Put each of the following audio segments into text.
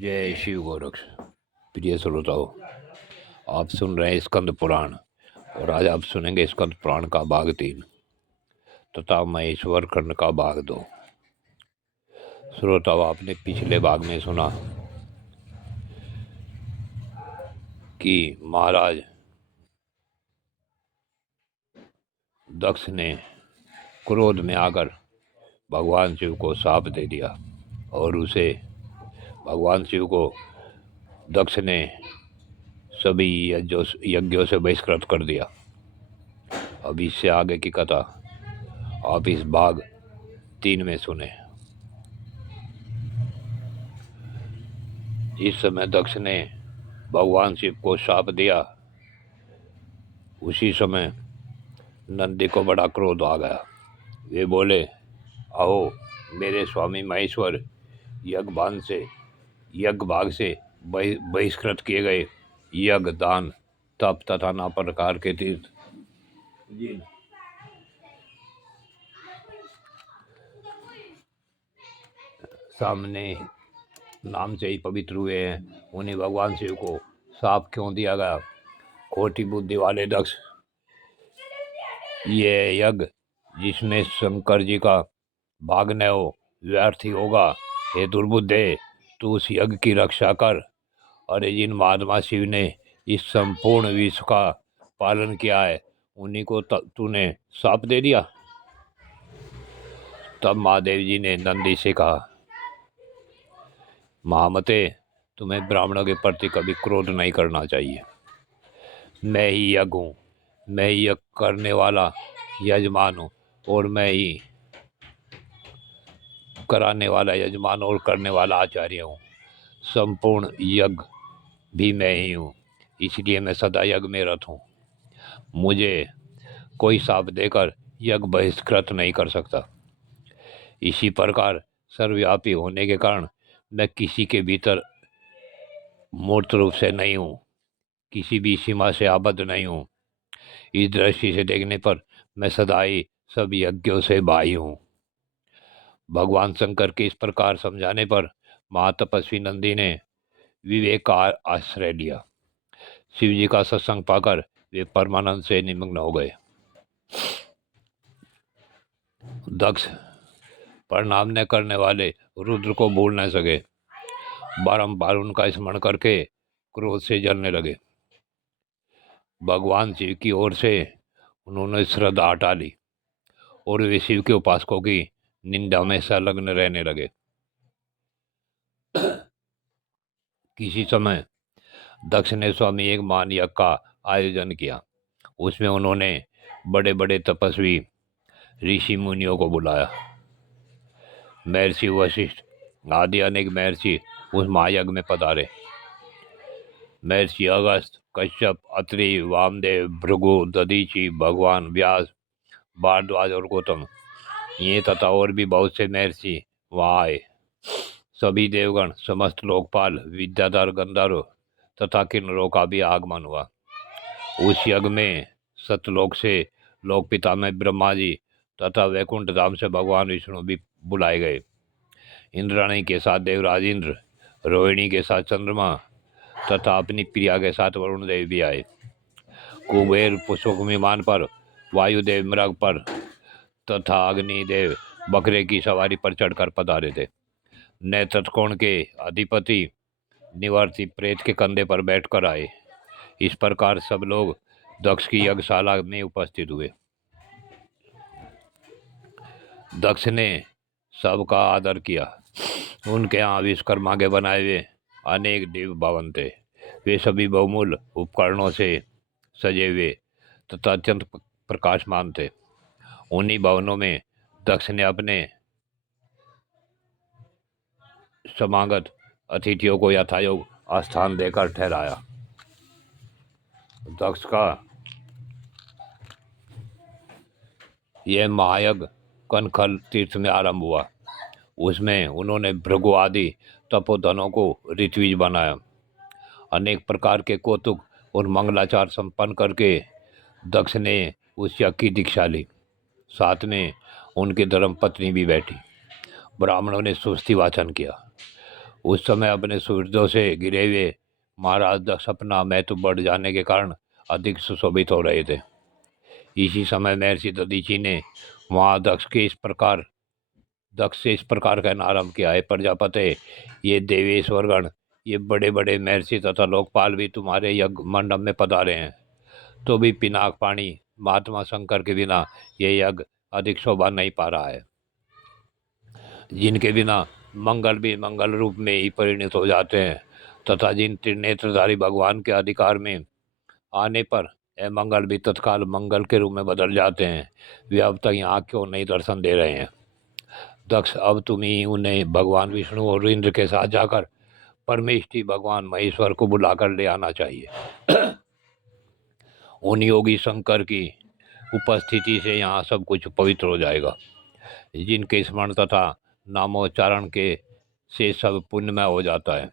जय शिव गोरक्ष। प्रिय श्रोताओं, आप सुन रहे हैं स्कंद पुराण और आज आप सुनेंगे स्कंद पुराण का भाग 3 तथा महेश्वर खंड का भाग 2। श्रोताओं, आपने पिछले भाग में सुना कि महाराज दक्ष ने क्रोध में आकर भगवान शिव को शाप दे दिया और उसे भगवान शिव को दक्ष ने सभी यज्ञों से बहिष्कृत कर दिया। अब इससे आगे की कथा आप इस भाग 3 में सुने। इस समय दक्ष ने भगवान शिव को शाप दिया। उसी समय नंदी को बड़ा क्रोध आ गया। वे बोले, आओ मेरे स्वामी महेश्वर यज्ञ भाग से बहिष्कृत किए गए यज्ञ, दान, तप तथा नाना प्रकार के तीर्थ सामने नाम से ही पवित्र हुए हैं, उन्हें भगवान शिव को शाप क्यों दिया गया? खोटी बुद्धि वाले दक्ष, ये यज्ञ जिसमें शंकर जी का भाग न हो व्यर्थ ही होगा। हे दुर्बुद्धे, तू उस यज्ञ की रक्षा कर। अरे जिन महात्मा शिव ने इस संपूर्ण विश्व का पालन किया है, उन्हीं को तूने शाप दे दिया। तब महादेव जी ने नंदी से कहा, महामते, तुम्हें ब्राह्मणों के प्रति कभी क्रोध नहीं करना चाहिए। मैं ही यज्ञ हूँ, मैं ही यज्ञ करने वाला यजमान हूँ और मैं ही कराने वाला यजमान और करने वाला आचार्य हूँ। संपूर्ण यज्ञ भी मैं ही हूँ, इसलिए मैं सदा यज्ञ में रत हूँ। मुझे कोई शाप देकर यज्ञ बहिष्कृत नहीं कर सकता। इसी प्रकार सर्वव्यापी होने के कारण मैं किसी के भीतर मूर्त रूप से नहीं हूँ, किसी भी सीमा से आबद्ध नहीं हूँ। इस दृष्टि से देखने पर मैं सदा ही सब यज्ञों से बाह्य हूँ। भगवान शंकर के इस प्रकार समझाने पर महातपस्वी नंदी ने विवेक का आश्रय लिया। शिव जी का सत्संग पाकर वे परमानंद से निमग्न हो गए। दक्ष प्रणाम न करने वाले रुद्र को भूल न सके। बारंबार उनका स्मरण करके क्रोध से जलने लगे। भगवान शिव की ओर से उन्होंने श्रद्धा हटा ली और वे शिव के उपासकों की निंदा में संलग्न रहने लगे। किसी समय दक्ष ने स्वामी एक महान यज्ञ का आयोजन किया। उसमें उन्होंने बड़े बड़े तपस्वी ऋषि मुनियों को बुलाया। महर्षि वशिष्ठ आदि अनेक महर्षि उस महायज्ञ में पधारे। महर्षि अगस्त, कश्यप, अत्रि, वामदेव, भृगु, दधीचि, भगवान व्यास, भारद्वाज और गौतम, ये तथा और भी बहुत से महर्षि वहाँ आए। सभी देवगण, समस्त लोकपाल, विद्याधर, गंधर्व तथा किन्नरों का भी आगमन हुआ। उस यज्ञ में सतलोक से लोकपिता में ब्रह्मा जी तथा वैकुंठ धाम से भगवान विष्णु भी बुलाए गए। इंद्राणी के साथ देवराज इंद्र, रोहिणी के साथ चंद्रमा तथा अपनी प्रिया के साथ वरुण देव भी आए। कुबेर पुष्पक विमान पर, वायुदेव मृग पर तथा अग्निदेव बकरे की सवारी पर चढ़कर पधारे थे। नेत्रकोण के अधिपति निवर्ति प्रेत के कंधे पर बैठकर आए। इस प्रकार सब लोग दक्ष की यज्ञशाला में उपस्थित हुए। दक्ष ने सबका आदर किया। उनके यहाँ विश्वकर्मा के बनाए हुए अनेक दिव्य भवन थे। वे सभी बहुमूल्य उपकरणों से सजे हुए तथा अत्यंत प्रकाशमान थे। उन्हीं भवनों में दक्ष ने अपने समागत अतिथियों को यथायोग स्थान देकर ठहराया। दक्ष का यह महायज्ञ कनखल तीर्थ में आरंभ हुआ। उसमें उन्होंने भृगु आदि तपोधनों को ऋत्विज बनाया। अनेक प्रकार के कौतुक और मंगलाचार संपन्न करके दक्ष ने उस यज्ञ की दीक्षा ली। साथ में उनकी धर्म पत्नी भी बैठी। ब्राह्मणों ने सुस्ति वाचन किया। उस समय अपने सूर्योदय से घिरे हुए महाराज दक्ष अपना महत्व बढ़ जाने के कारण अधिक सुशोभित हो रहे थे। इसी समय महर्षि दधीचि ने वहाँ दक्ष से इस प्रकार कहना आरंभ किया, है प्रजापते, ये देवेश्वरगण, ये बड़े बड़े महर्षि तथा लोकपाल भी तुम्हारे यज्ञ मंडप में पधारे हैं, तो भी पिनाक पाणी महात्मा शंकर के बिना ये यज्ञ अधिक शोभा नहीं पा रहा है, जिनके बिना मंगल भी मंगल रूप में ही परिणत हो जाते हैं तथा जिन त्रिनेत्रधारी भगवान के अधिकार में आने पर मंगल भी तत्काल मंगल के रूप में बदल जाते हैं, वे अब तक यहाँ क्यों नहीं दर्शन दे रहे हैं। दक्ष, अब तुम्हें उन्हें भगवान विष्णु और इंद्र के साथ जाकर परमेष्ठी भगवान महेश्वर को बुलाकर ले आना चाहिए। उन योगी शंकर की उपस्थिति से यहाँ सब कुछ पवित्र हो जाएगा, जिनके स्मरण तथा नामोच्चारण के से सब पुण्यमय हो जाता है।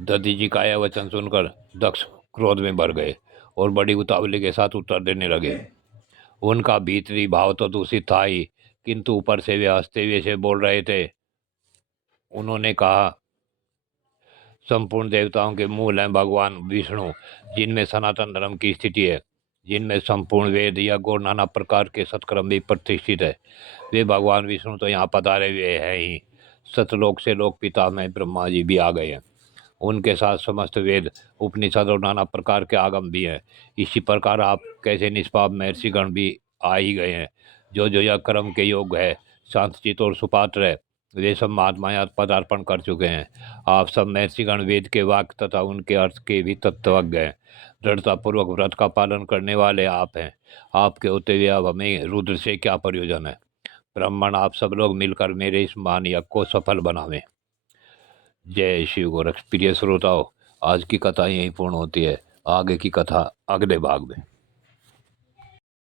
दधीचि का यह वचन सुनकर दक्ष क्रोध में भर गए और बड़ी उतावली के साथ उत्तर देने लगे। उनका भीतरी भाव तो दूषित था ही, किंतु ऊपर से वे हंसते हुए से बोल रहे थे। उन्होंने कहा, संपूर्ण देवताओं के मूल हैं भगवान विष्णु, जिनमें सनातन धर्म की स्थिति है, जिनमें संपूर्ण वेद या गौर नाना प्रकार के सत्कर्म भी प्रतिष्ठित है। वे भगवान विष्णु तो यहाँ पधारे हुए हैं ही, सतलोक से लोक पिता में ब्रह्मा जी भी आ गए हैं। उनके साथ समस्त वेद, उपनिषद और नाना प्रकार के आगम भी हैं। इसी प्रकार आप कैसे निष्पाप महर्षिगण भी आ ही गए हैं, जो जो यह कर्म के योग्य है, शांतचित और सुपात्र है, वे सब महात्माएं पदार्पण कर चुके हैं। आप सब महर्षिगण वेद के वाक्य तथा उनके अर्थ के भी तत्वज्ञ हैं। दृढ़तापूर्वक व्रत का पालन करने वाले आप हैं। आपके होते हुए अब हमें रुद्र से क्या प्रयोजन है। ब्राह्मण, आप सब लोग मिलकर मेरे इस महान यज्ञ को सफल बनावें। जय शिव गोरख। प्रिय श्रोताओं, आज की कथा यहीं पूर्ण होती है। आगे की कथा अगले भाग में।